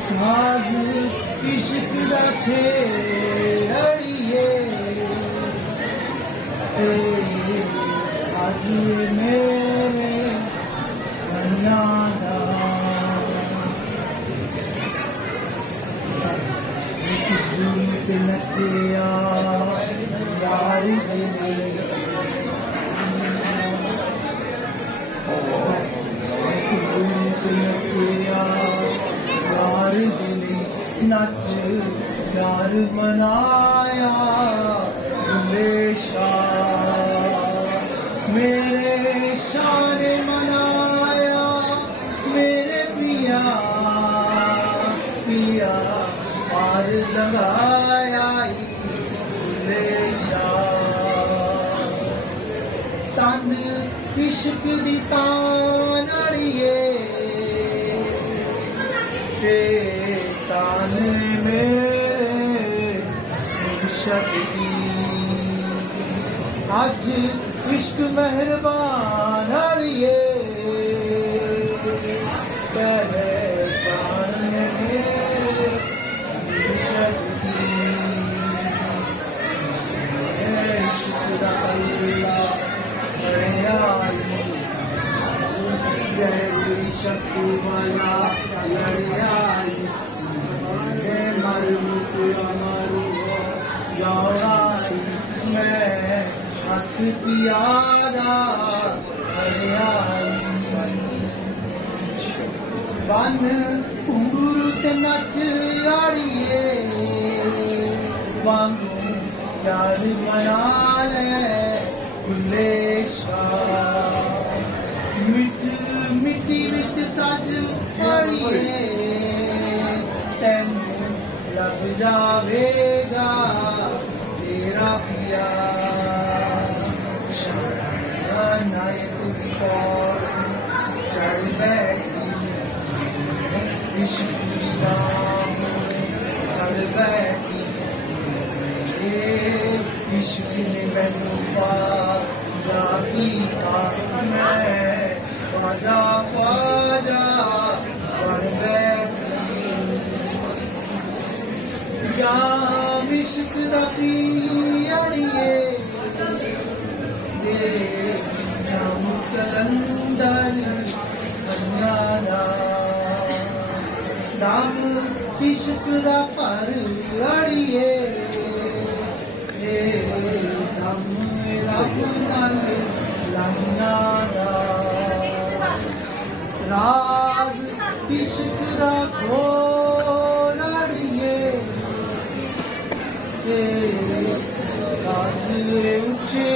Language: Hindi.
साज इश्क दा छेड़िए साज मेरे सन्ना दा गीत नचिया यार नचिया यार दिले नच यार मनाया मेरे शान मनाया मेरे पिया पिया पार लगाया तन इश्क दी तानिए तान में शक्ति अज इश्क मेहरबान आलिए पहचान में शक्ति शुक्र अल्लाह शक्ति वाला लड़ियाई मैं छत पियादा बन घुंगरू ते नच आड़िए वांगू यार मना ले मिट्टी विच सज पड़िए तेन लग जावेगा तेरा पिया चढ़ बैठी इश्क चढ़ बैठी इश्क ने मैनू पाजा कीता मैं पाजा पाजा चढ़ बैठी जाम इश्क दा पियाड़िए जाम कलंदर सन्ना नाम इश्क दा पर अड़िए दम रब नाल लंघना राज इश्क दा खोल अड़िए राज उच्चे